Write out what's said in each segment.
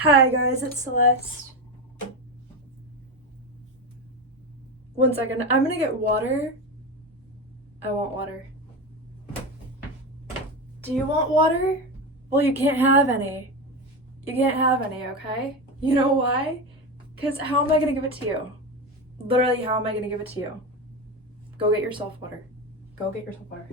Hi guys, it's Celeste. One second, I'm gonna get water. I want water. Do you want water? Well, you can't have any. You can't have any, okay? You know why? Because how am I gonna give it to you? Literally, how am I gonna give it to you? Go get yourself water. Go get yourself water.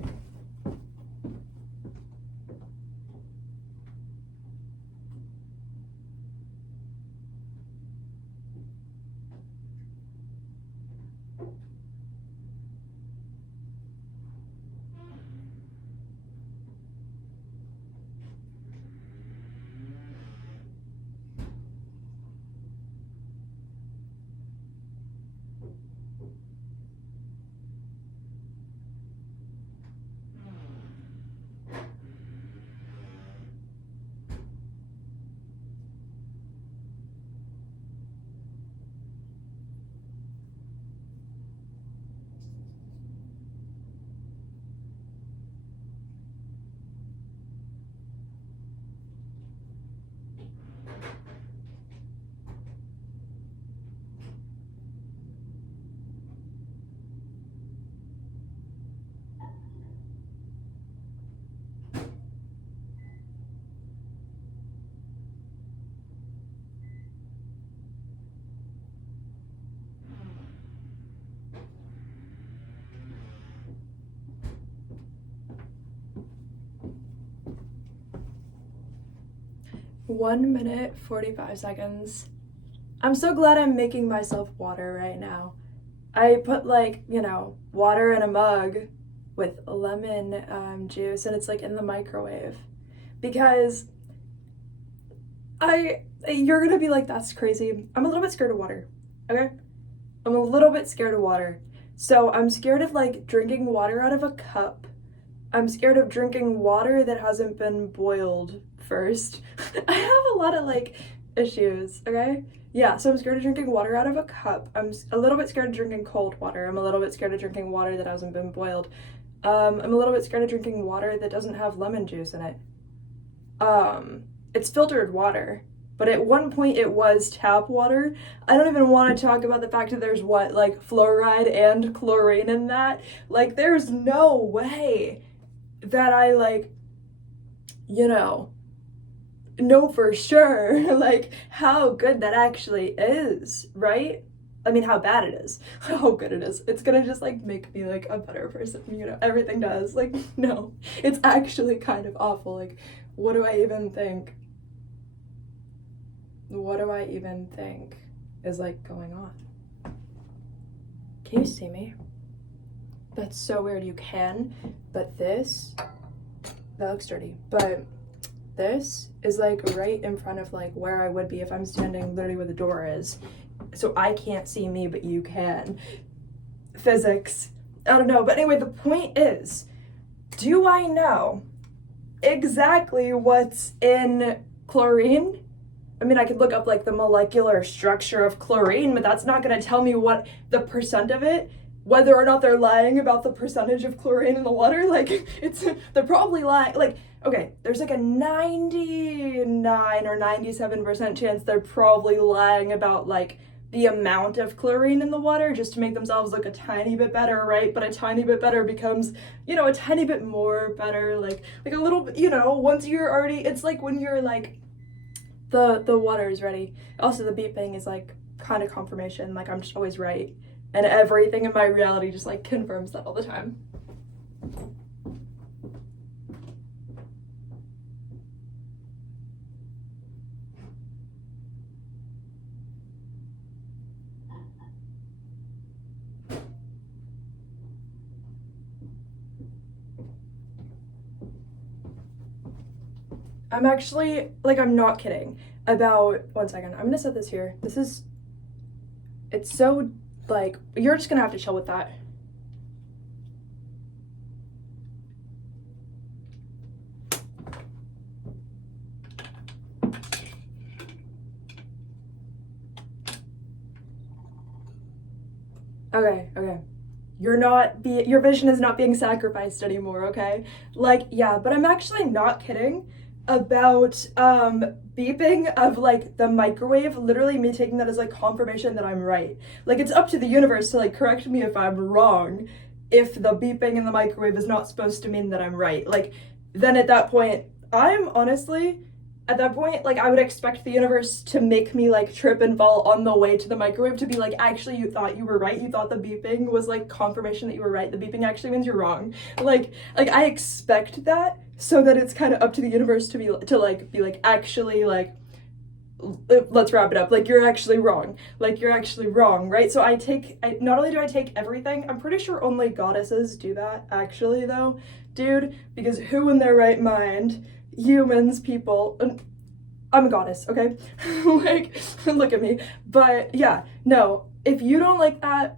One minute, 45 seconds. I'm so glad I'm making myself water right now. I put water in a mug with lemon juice and it's like in the microwave because you're gonna be like, that's crazy. I'm a little bit scared of water, okay? I'm a little bit scared of water. So I'm scared of like drinking water out of a cup. I'm scared of drinking water that hasn't been boiled first. I have a lot of like issues, okay? Yeah, so I'm scared of drinking water out of a cup. I'm a little bit scared of drinking cold water. I'm a little bit scared of drinking water that hasn't been boiled. I'm a little bit scared of drinking water that doesn't have lemon juice in it. It's filtered water, but at one point it was tap water. I don't even want to talk about the fact that there's fluoride and chlorine in that. Like, there's no way that I know for sure like how good that actually is, right? I mean, how bad it is, how good it is. It's gonna just like make me like a better person, everything does. Like, no, it's actually kind of awful. Like, what do I even think? What do I even think is like going on? Can you see me? That's so weird. You can, but that looks dirty. But this is like right in front of like where I would be if I'm standing literally where the door is. So I can't see me, but you can. Physics. I don't know. But anyway, the point is, do I know exactly what's in chlorine? I mean, I could look up like the molecular structure of chlorine, but that's not going to tell me what the percent of it, whether or not they're lying about the percentage of chlorine in the water. Like, they're probably lying. Like, okay, there's like a 99 or 97% chance they're probably lying about like the amount of chlorine in the water just to make themselves look a tiny bit better, right? But a tiny bit better becomes, a tiny bit more better, like a little bit, once you're already, it's like when you're like, the water is ready. Also, the beeping is like kind of confirmation, like I'm just always right. And everything in my reality just like confirms that all the time. I'm actually, like, I'm not kidding. About, one second, I'm gonna set this here. It's so, like, you're just gonna have to chill with that. Okay. Your vision is not being sacrificed anymore, okay? Like, yeah, but I'm actually not kidding. about beeping of like the microwave, literally me taking that as like confirmation that I'm right. Like it's up to the universe to like correct me if I'm wrong, if the beeping in the microwave is not supposed to mean that I'm right. Like then at that point, I'm honestly at that point, like I would expect the universe to make me like trip and fall on the way to the microwave to be like, actually you thought you were right, you thought the beeping was like confirmation that you were right, the beeping actually means you're wrong. Like I expect that, so that it's kind of up to the universe to be like actually like let's wrap it up, like you're actually wrong, right? So not only do I take everything, I'm pretty sure only goddesses do that actually though, dude, because who in their right mind, humans, people, I'm a goddess, okay? Like look at me. But yeah, no, if you don't like that,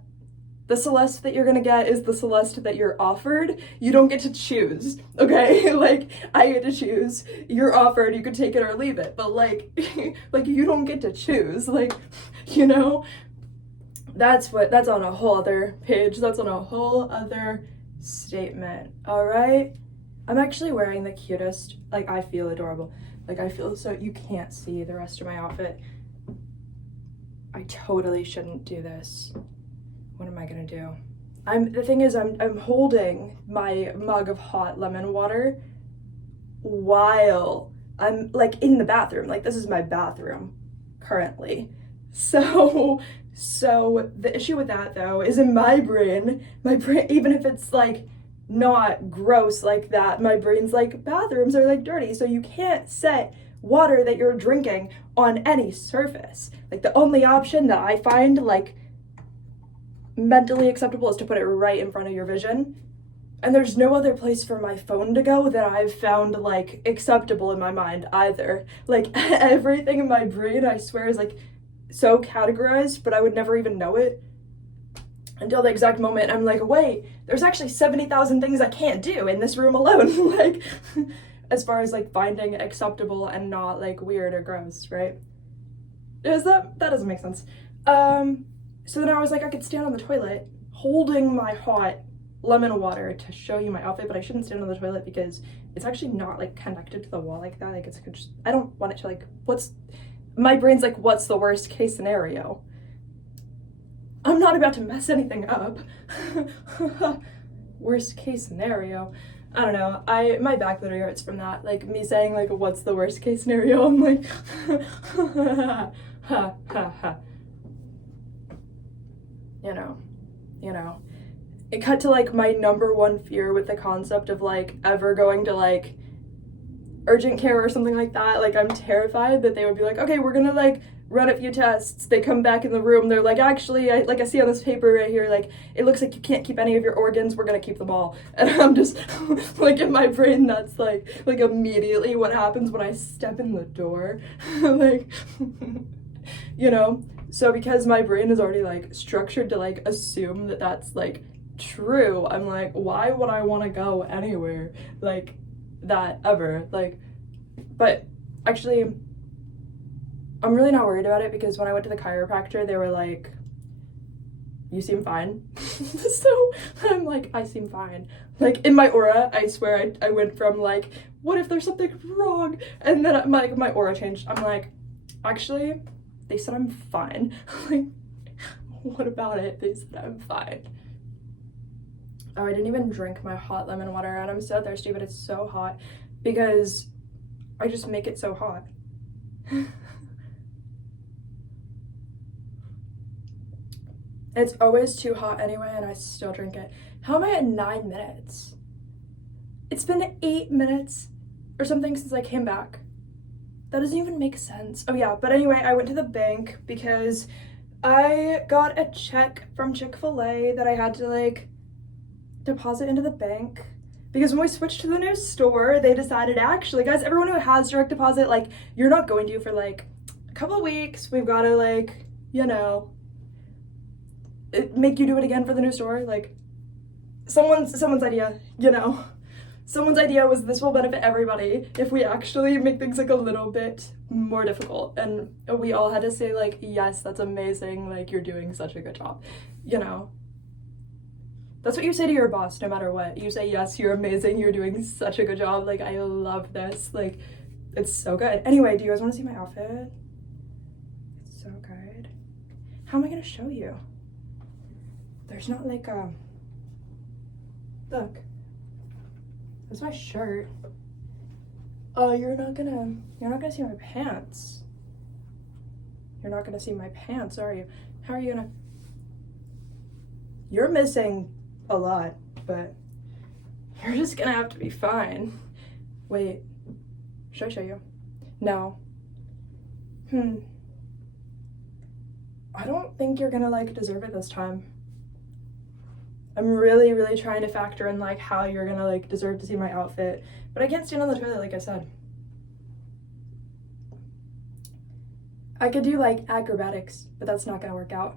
the Celeste that you're gonna get is the Celeste that you're offered. You don't get to choose, okay? Like, I get to choose. You're offered, you could take it or leave it, but like, like you don't get to choose, like, you know? That's on a whole other page. That's on a whole other statement, all right? I'm actually wearing the cutest, like, I feel adorable. Like, I feel so, you can't see the rest of my outfit. I totally shouldn't do this. What am I gonna do? The thing is, I'm holding my mug of hot lemon water while I'm like in the bathroom. Like this is my bathroom currently. So the issue with that though is in my brain, even if it's like not gross like that, my brain's like bathrooms are like dirty, so you can't set water that you're drinking on any surface. Like the only option that I find like mentally acceptable is to put it right in front of your vision. And there's no other place for my phone to go that I've found like acceptable in my mind either. Like everything in my brain, I swear, is like so categorized, but I would never even know it until the exact moment I'm like, wait, there's actually 70,000 things I can't do in this room alone. Like as far as like finding acceptable and not like weird or gross, right? That doesn't make sense. So then I was like, I could stand on the toilet holding my hot lemon water to show you my outfit, but I shouldn't stand on the toilet because it's actually not like connected to the wall like that. Like it's just, I don't want it to like, my brain's like, what's the worst case scenario? I'm not about to mess anything up. Worst case scenario. I don't know. My back literally hurts from that. Like me saying like, what's the worst case scenario? I'm like, ha ha ha. You know, it cut to like my number one fear with the concept of like ever going to like urgent care or something like that. Like I'm terrified that they would be like, okay, we're gonna like run a few tests. They come back in the room, they're like, actually, I see on this paper right here, like it looks like you can't keep any of your organs, we're gonna keep them all. And I'm just like in my brain, that's like immediately what happens when I step in the door. Like you know. So because my brain is already like structured to like assume that that's like true, I'm like, why would I want to go anywhere like that ever? Like, but actually I'm really not worried about it because when I went to the chiropractor, they were like, you seem fine. So I'm like, I seem fine. Like in my aura, I swear I went from like, what if there's something wrong? And then my aura changed. I'm like, actually, they said I'm fine. Like, what about it? They said I'm fine. Oh, I didn't even drink my hot lemon water and I'm so thirsty, but it's so hot because I just make it so hot. It's always too hot anyway and I still drink it. How am I at 9 minutes? It's been 8 minutes or something since I came back. That doesn't even make sense. Oh yeah, but anyway, I went to the bank because I got a check from Chick-fil-A that I had to like deposit into the bank because when we switched to the new store, they decided actually, guys, everyone who has direct deposit, like you're not going to for like a couple of weeks. We've got to like, you know, make you do it again for the new store. Like someone's idea, you know. Someone's idea was this will benefit everybody if we actually make things like a little bit more difficult. And we all had to say like, yes, that's amazing. Like you're doing such a good job, you know. That's what you say to your boss no matter what. You say, yes, you're amazing. You're doing such a good job. Like I love this. Like It's so good. Anyway, do you guys want to see my outfit? It's so good. How am I gonna show you? There's not like a... Look. That's my shirt. Oh, you're not gonna see my pants. You're not gonna see my pants, are you? How are you gonna... You're missing a lot, but you're just gonna have to be fine. Wait, should I show you? No. I don't think you're gonna like deserve it this time. I'm really, really trying to factor in like how you're gonna like deserve to see my outfit, but I can't stand on the toilet like I said. I could do like acrobatics, but that's not gonna work out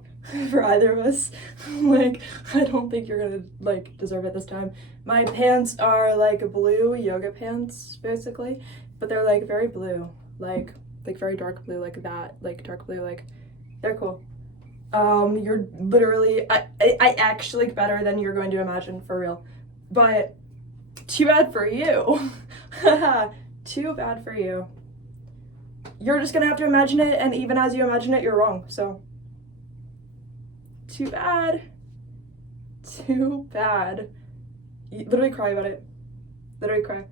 for either of us. Like, I don't think you're gonna like deserve it this time. My pants are like blue yoga pants, basically, but they're like very blue, like very dark blue, like that, like dark blue, like they're cool. You're literally, I actually look better than you're going to imagine, for real. But too bad for you. Too bad for you. You're just gonna have to imagine it, and even as you imagine it, you're wrong, so. Too bad. Too bad. You literally cry about it. Literally cry.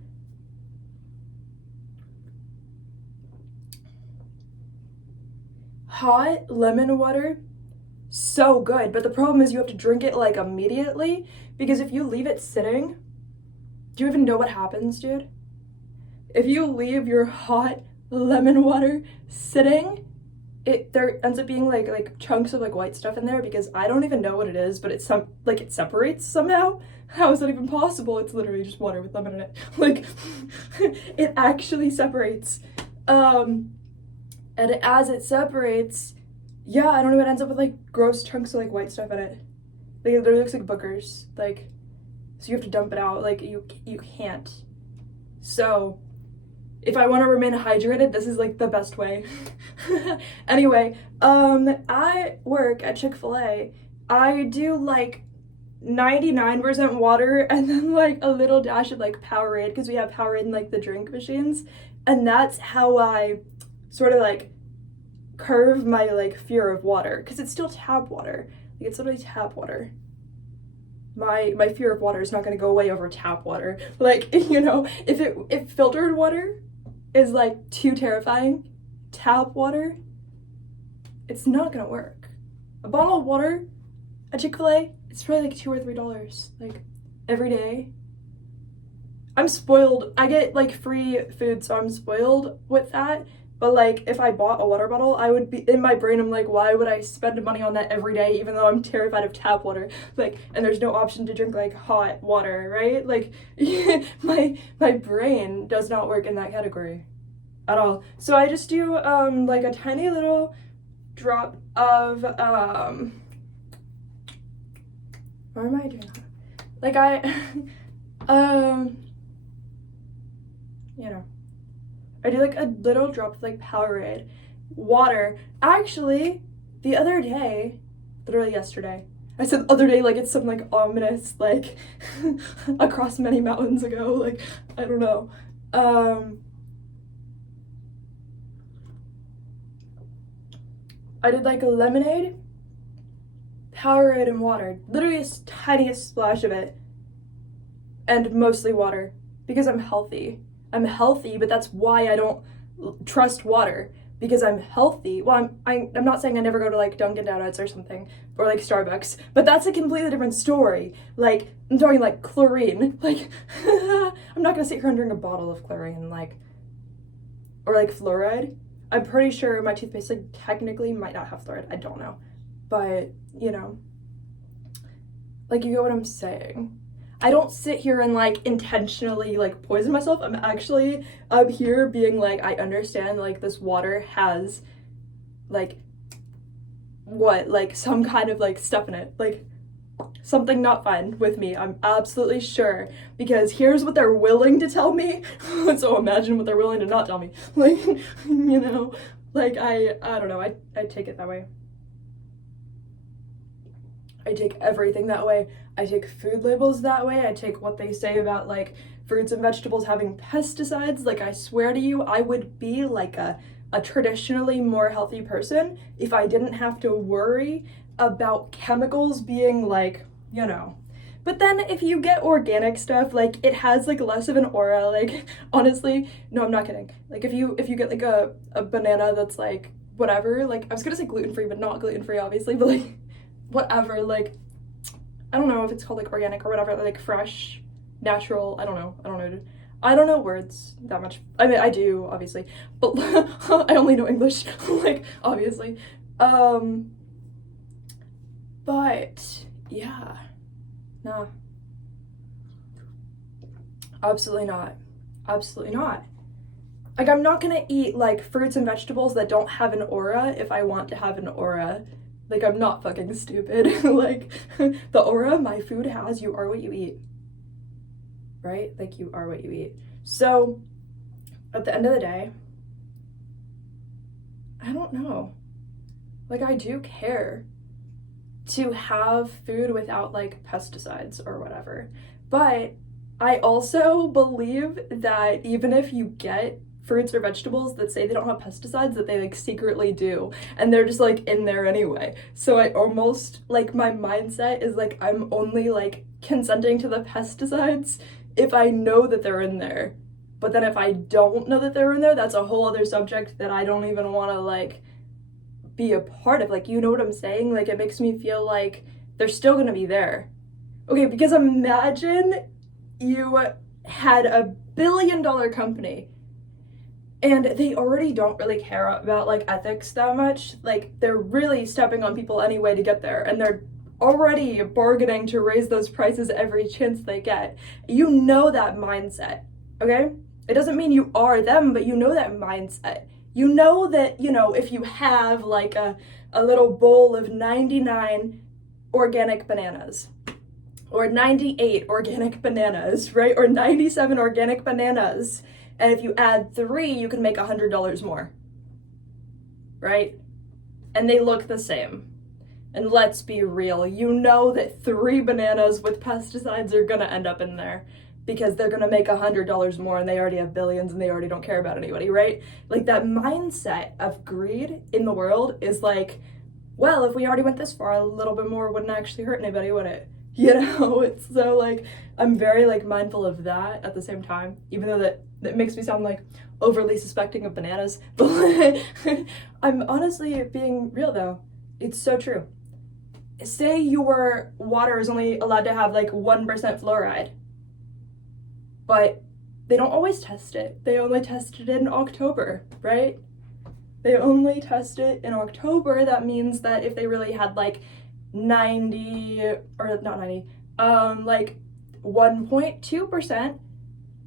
Hot lemon water, so good, but the problem is you have to drink it like immediately, because if you leave it sitting, do you even know what happens, dude? If you leave your hot lemon water sitting, there ends up being like chunks of like white stuff in there, because I don't even know what it is, but it separates somehow. How is that even possible? It's literally just water with lemon in it. Like, it actually separates. And as it separates, yeah, I don't know, it ends up with like gross chunks of like white stuff in it. Like, it literally looks like boogers. Like, so you have to dump it out. Like, you can't. So if I want to remain hydrated, this is like the best way. Anyway, I work at Chick-fil-A. I do like 99% water and then like a little dash of like Powerade, because we have Powerade in like the drink machines, and that's how I sort of like curve my like fear of water, because it's still tap water. Like, it's literally tap water. My fear of water is not going to go away over tap water. Like, you know, if filtered water is like too terrifying, tap water, it's not gonna work. A bottle of water at Chick-fil-A, it's probably like $2 or $3, like, every day. I'm spoiled. I get like free food, so I'm spoiled with that. But like, if I bought a water bottle, I would be, in my brain, I'm like, why would I spend money on that every day, even though I'm terrified of tap water? Like, and there's no option to drink like hot water, right? Like, my brain does not work in that category at all. So I just do like a tiny little drop of why am I doing that? Like, you know, I do like a little drop of like Powerade water. Actually, the other day, literally yesterday, I said other day like it's some like ominous like across many mountains ago, like, I don't know. I did like a lemonade, Powerade, and water. Literally the tiniest splash of it. And mostly water. Because I'm healthy. I'm healthy, but that's why I don't trust water. Because I'm healthy. Well, I'm not saying I never go to like Dunkin' Donuts or something. Or like Starbucks. But that's a completely different story. Like, I'm talking like chlorine. Like, I'm not gonna sit here and drink a bottle of chlorine, like, or like fluoride. I'm pretty sure my toothpaste like technically might not have fluoride. I don't know. But, you know, like, you get what I'm saying. I don't sit here and like intentionally like poison myself. I'm actually up here being like, I understand like this water has like what, like some kind of like stuff in it, like something not fine with me. I'm absolutely sure, because here's what they're willing to tell me. So imagine what they're willing to not tell me. Like, you know, like I don't know. I take it that way. I take everything that way. I take food labels that way. I take what they say about like fruits and vegetables having pesticides, like I swear to you, I would be like a traditionally more healthy person if I didn't have to worry about chemicals being like, you know. But then if you get organic stuff, like it has like less of an aura, like honestly, no, I'm not kidding. Like if you get like a banana that's like whatever, like I was gonna say gluten-free, but not gluten-free obviously, but like whatever, like I don't know if it's called like organic or whatever, like fresh, natural, I don't know words that much. I mean, I do, obviously, but I only know English, like, obviously. But, yeah. No. Absolutely not. Absolutely not. Like, I'm not gonna eat, like, fruits and vegetables that don't have an aura if I want to have an aura. Like, I'm not fucking stupid. Like, the aura my food has, you are what you eat. Right? Like, you are what you eat. So, at the end of the day, I don't know. Like, I do care to have food without, like, pesticides or whatever. But I also believe that even if you get fruits or vegetables that say they don't have pesticides, that they, like, secretly do. And they're just, like, in there anyway. So I almost, like, my mindset is, like, I'm only, like, consenting to the pesticides if I know that they're in there. But then if I don't know that they're in there, that's a whole other subject that I don't even want to, like, be a part of. Like, you know what I'm saying? Like, it makes me feel like they're still gonna be there. Okay, because imagine you had $1 billion company and they already don't really care about, like, ethics that much. Like, they're really stepping on people anyway to get there, and they're already bargaining to raise those prices every chance they get. You know that mindset, okay? It doesn't mean you are them, but you know that mindset. You know that, you know, if you have like a little bowl of 99 organic bananas, or 98 organic bananas, right? Or 97 organic bananas, and if you add 3, you can make $100 more, right? And they look the same. And let's be real, you know that 3 bananas with pesticides are gonna end up in there because they're gonna make $100 more and they already have billions and they already don't care about anybody, right? Like, that mindset of greed in the world is like, well, if we already went this far, a little bit more wouldn't actually hurt anybody, would it? You know, it's so, like, I'm very, like, mindful of that at the same time, even though that makes me sound like overly suspecting of bananas, but I'm honestly being real though. It's so true. Say your water is only allowed to have like 1% fluoride, but they don't always test it. They only test it in October, right? They only test it in October. That means that if they really had like 90, or not 90, like 1.2%,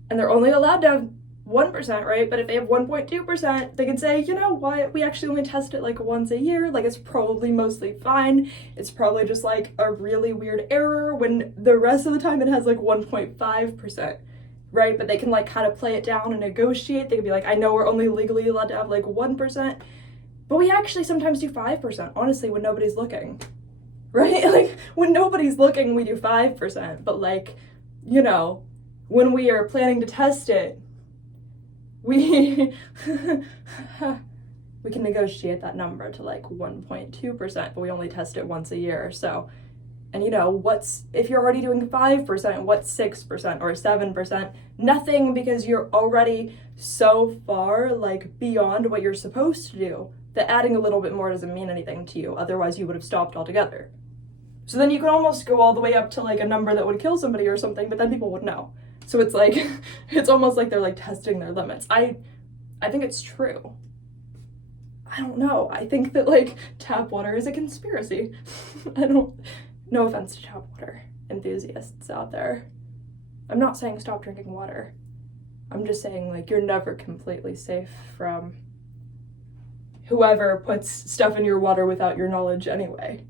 and they're only allowed to have 1%, right? But if they have 1.2%, they can say, you know what, we actually only test it like once a year, like it's probably mostly fine. It's probably just like a really weird error when the rest of the time it has like 1.5%, right? But they can like kind of play it down and negotiate. They can be like, I know we're only legally allowed to have like 1%, but we actually sometimes do 5%, honestly, when nobody's looking, right? Like, when nobody's looking, we do 5%, but like, you know, when we are planning to test it, we can negotiate that number to like 1.2%, but we only test it once a year. So, and you know, if you're already doing 5%, what's 6% or 7%? Nothing, because you're already so far like beyond what you're supposed to do that adding a little bit more doesn't mean anything to you. Otherwise you would have stopped altogether. So then you can almost go all the way up to like a number that would kill somebody or something, but then people would know. So it's like, it's almost like they're like testing their limits. I think it's true. I don't know. I think that like tap water is a conspiracy. No offense to tap water enthusiasts out there. I'm not saying stop drinking water. I'm just saying like you're never completely safe from whoever puts stuff in your water without your knowledge anyway.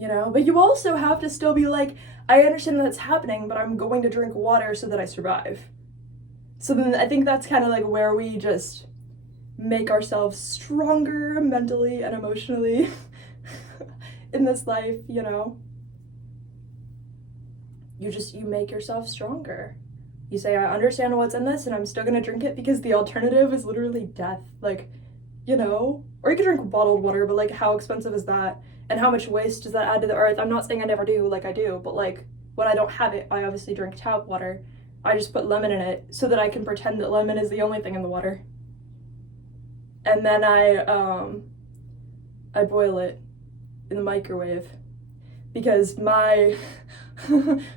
You know, but you also have to still be like, I understand that it's happening, but I'm going to drink water so that I survive. So then I think that's kind of like where we just make ourselves stronger mentally and emotionally in this life, you know? you make yourself stronger. You say, I understand what's in this and I'm still gonna drink it because the alternative is literally death. Like, you know? Or you could drink bottled water, but like how expensive is that? And how much waste does that add to the earth? I'm not saying I never do, like I do, but like when I don't have it, I obviously drink tap water. I just put lemon in it so that I can pretend that lemon is the only thing in the water. And then I boil it in the microwave because my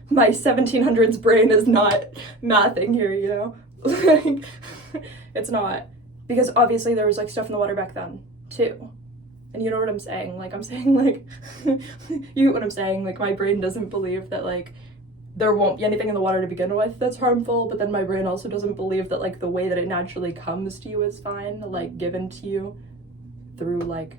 my 1700s brain is not mathing here, you know? Like, it's not. Because obviously there was like stuff in the water back then too. And you know what I'm saying? Like, I'm saying like, you get what I'm saying? Like, my brain doesn't believe that like there won't be anything in the water to begin with that's harmful, but then my brain also doesn't believe that like the way that it naturally comes to you is fine, like given to you through like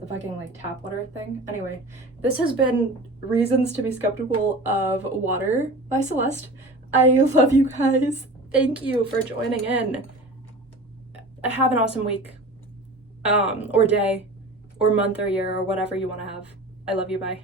the fucking like tap water thing. Anyway, this has been Reasons to be Skeptical of Water by Celeste. I love you guys. Thank you for joining in. Have an awesome week, or day, or month, or year, or whatever you want to have. I love you, bye.